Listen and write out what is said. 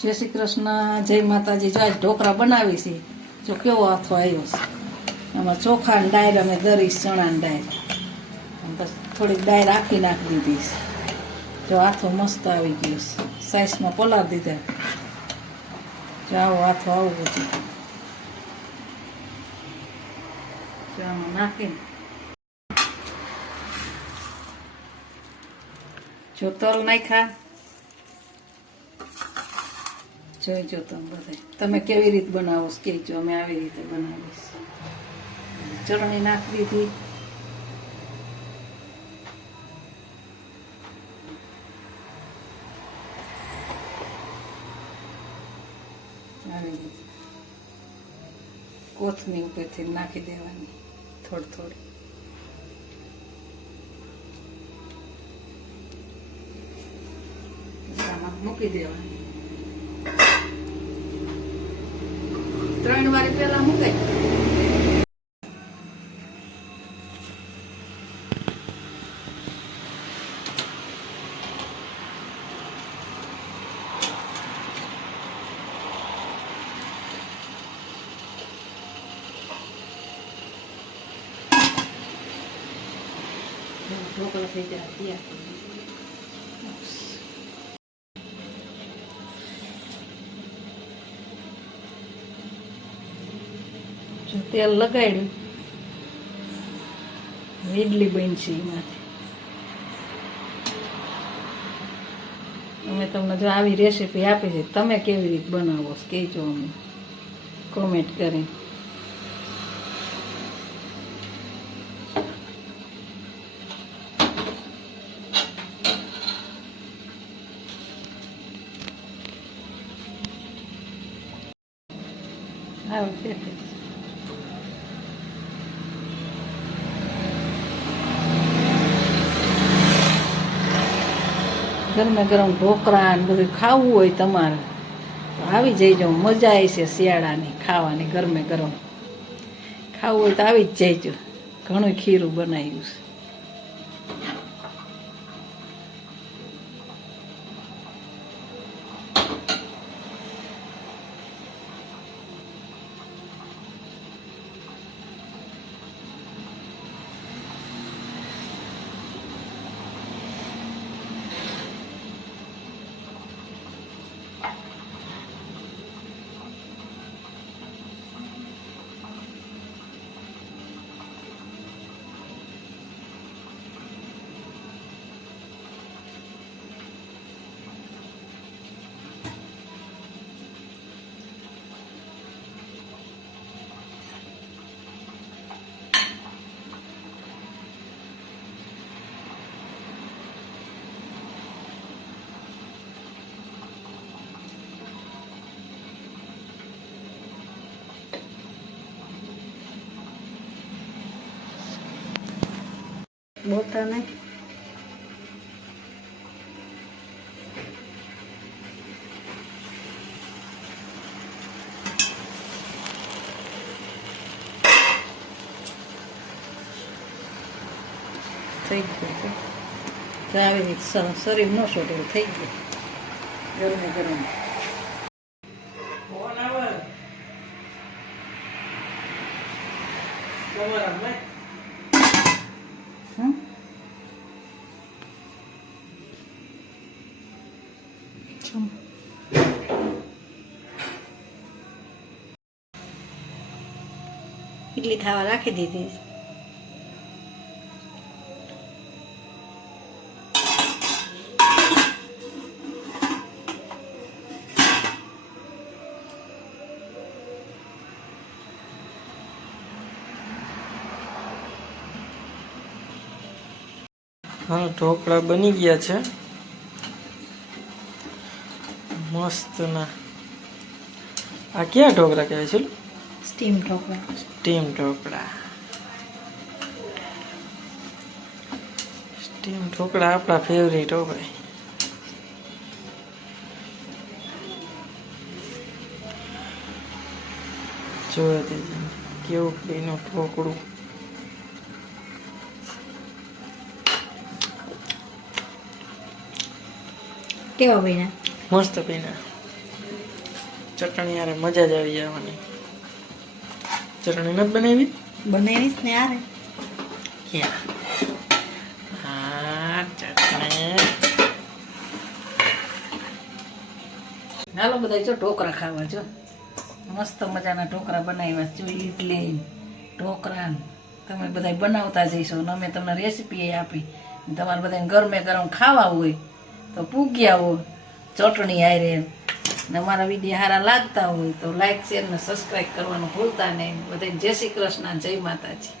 જય શ્રી કૃષ્ણ, જય માતાજી. જો આજ ઢોકળા બનાવી છે. જો કેવો હાથો આવ્યો છે. આમાં ચોખા ને ડાયર અમે દરીશ, ચણા ને ડાયર, બસ થોડીક ડાયર આખી નાખી દીધી છે. જો હાથો મસ્ત આવી ગયો છે, સાઈઝમાં પલાળી દીધા. જો આવો હાથો આવું બધું જો આમાં નાખીને જો તલ નાખ્યા. જોઈજો તમે બધા, તમે કેવી રીતે બનાવો છો કહેજો, અમે આવી રીતે બનાવીશ. ચટણી નાખી દીધી. આવી રીતે કોથમીર ઉપરથી નાખી દેવાની થોડી થોડી. આમાં મૂકી દેવાની. 3 વાર પહેલા મૂકાય. ઢોકળા થઈ જાય તૈયાર. તેલ લગાડ્યું, ઇડલી બનશે એમાંથી. અમે તમને જો આવી રેસીપી આપી છે, તમે કેવી રીતે બનાવો કહેજો અમને કોમેન્ટ કરી. આવું છે ગરમે ગરમ ઢોકળા ને બધું ખાવું હોય તમારે આવી જઈજો. મજા આવી છે શિયાળાની ખાવાની. ગરમે ગરમ ખાવું હોય તો આવી જ જઈજો. ઘણું ખીરું બનાવ્યું છે. બોલતા નહીં. થઈ ગયું. આવી રીતે શરીર ન છોડે થઈ ગયું. ગરમે ગરમ ઇડલી ખાવા રાખી દીધી. હા, ઢોકળા બની ગયા છે મસ્ત ના. આ ક્યાં ઢોકળા કહેવાય છે? Steam dhokla. Steam dhokla. Steam dhokla આપણા ફેવરેટ હો ભાઈ. જોવા દેજો કેવું એનું ઢોકળું. કેવા બન્યા? મસ્ત બન્યા. ચટણી યારે મજા જ આવી જવાની. ચટણી નથી બનાવી? બનાવીશ ને યાર. ક્યાં? હા ચટણી. હાલો બધા જો ઢોકળા ખાવા જો મસ્ત મજાના ઢોકળા બનાવ્યા જો ઈડલી ઢોકળા તમે બધા બનાવતા જઈશો અને અમે તમને રેસીપી આપી તમારે બધાને ગરમે ગરમ ખાવા હોય તો પૂગ્યા હોય ચટણી આયરે ને અમારા વિડીયો સારા લાગતા હોય તો લાઈક શેર ને સબસ્ક્રાઈબ કરવાનું ભૂલતા નહીં. બધાને જય શ્રી કૃષ્ણ, જય માતાજી.